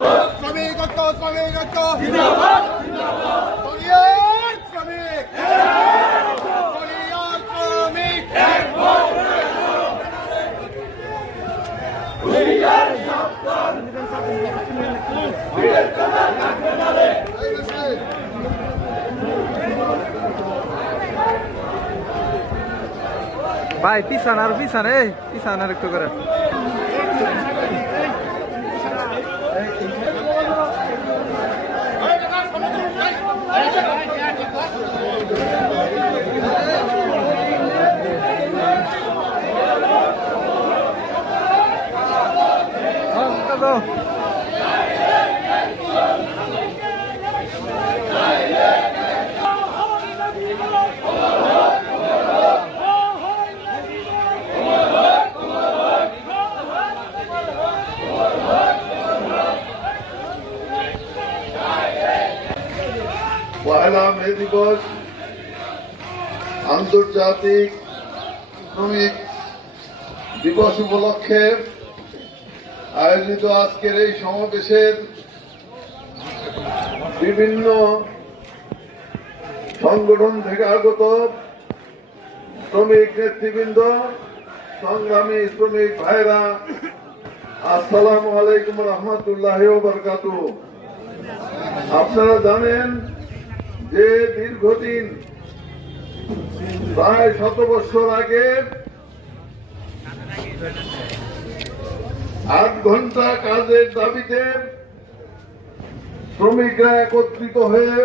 শ্রমিক জিন্দাবাদ শ্রমিক শ্রমিক ভাই পিছান আর একটু করে পয়লা মে দিবস আন্তর্জাতিক শ্রমিক দিবস উপলক্ষে আয়োজিত আজকের এই সমাবেশের বিভিন্ন সংগঠন থেকে আগত শ্রমিক নেতৃবৃন্দ, সংগ্রামী শ্রমিক ভাইরা, আসসালামু আলাইকুম রহমতুল্লাহ বারাকাতুহু। আপনারা জানেন যে দীর্ঘদিন প্রায় 100 বছর আগে 8 ঘন্টা কাজের দাবিতে শ্রমিকরা একত্রিত হয়ে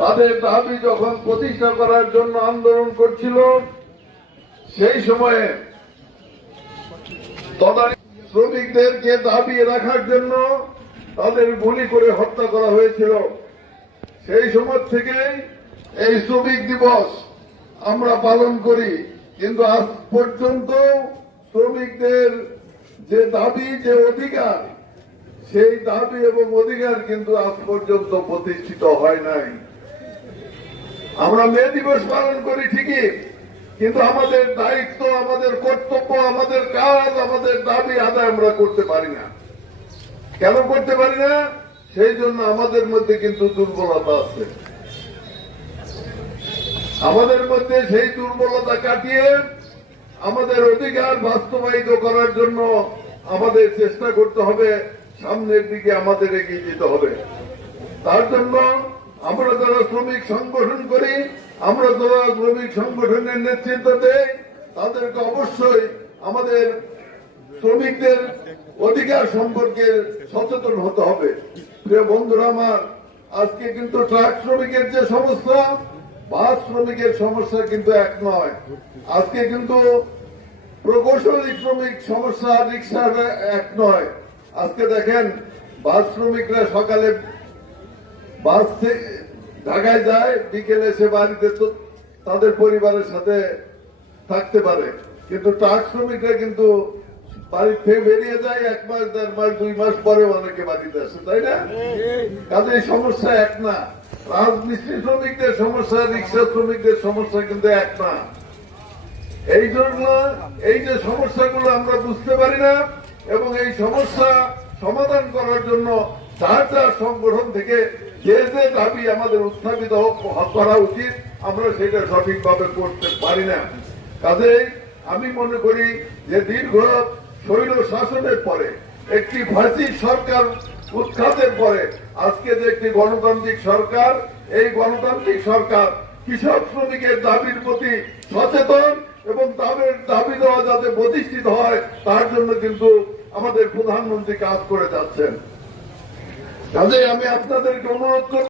তাদের দাবি যখন প্রতিষ্ঠা করার জন্য আন্দোলন করছিল, সেই সময়ে শ্রমিকদেরকে দাবি রাখার জন্য তাদের গুলি করে হত্যা করা হয়েছিল। সেই সময় থেকে এই শ্রমিক দিবস আমরা পালন করি, কিন্তু আজ পর্যন্ত শ্রমিকদের যে দাবি, যে অধিকার, সেই দাবি এবং অধিকার কিন্তু আজ পর্যন্ত প্রতিষ্ঠিত হয় নাই। আমরা মে দিবস পালন করি ঠিকই, কিন্তু আমাদের দায়িত্ব, আমাদের কর্তব্য, আমাদের কাজ, আমাদের দাবি আদায় আমরা করতে পারি না। কেন করতে পারি না? সেই জন্য আমাদের মধ্যে কিন্তু দুর্বলতা আছে। আমাদের মধ্যে সেই দুর্বলতা কাটিয়ে আমাদের অধিকার বাস্তবায়িত করার জন্য আমাদের চেষ্টা করতে হবে, সামনের দিকে আমাদের এগিয়ে যেতে হবে। তার জন্য আমরা যারা শ্রমিক সংগঠন করি, আমরা যারা শ্রমিক সংগঠনের নেতৃত্ব দেই, তাদেরকে অবশ্যই আমাদের শ্রমিকদের অধিকার সম্পর্কে সচেতন হতে হবে। প্রিয় বন্ধুরা আমার, আজকে কিন্তু ট্রাক শ্রমিকের যে সমস্যা, বাস শ্রমিকের সমস্যা কিন্তু এক নয়। আজকে কিন্তু প্রকৌশলী শ্রমিক সমস্যা, রিক্সার এক নয়। আজকে দেখেন, বাস শ্রমিকরা সকালে বাস থেকে ঢাকায় যায়, বিকেলে এসে বাড়িতে তো তাদের পরিবারের সাথে থাকতে পারে, কিন্তু ট্রাক শ্রমিকরা কিন্তু বাড়ি থেকে বেরিয়ে যায় 1 মাস, 1.5 মাস, 2 মাস পরে অনেকে বাড়িতে আসে, তাই না? কাজে এই সমস্যা এক না। রাজমিস্ত্রি শ্রমিকদের সমস্যা, রিক্সা শ্রমিকদের সমস্যা কিন্তু এক না। এই জন্য এই যে সমস্যাগুলো আমরা বুঝতে পারি না, এবং এই সমস্যা সমাধান করার জন্য যার যার সংগঠন থেকে যে যে দাবি আমাদের উত্থাপিত করা উচিত, আমরা সেটা সঠিকভাবে করতে পারি না। কাজেই আমি মনে করি যে দীর্ঘ স্বৈর শাসনের পরে, একটি ফাঁসির সরকার উৎখাতের পরে আজকে যে একটি গণতান্ত্রিক সরকার, এই গণতান্ত্রিক সরকার কৃষক শ্রমিকের দাবির প্রতি সচেতন এবং তাদের দাবি দেওয়া যাতে প্রতিষ্ঠিত হয়, তার জন্য কিন্তু আমাদের প্রধানমন্ত্রী কাজ করে যাচ্ছেন। কাজেই আমি আপনাদেরকে অনুরোধ করব,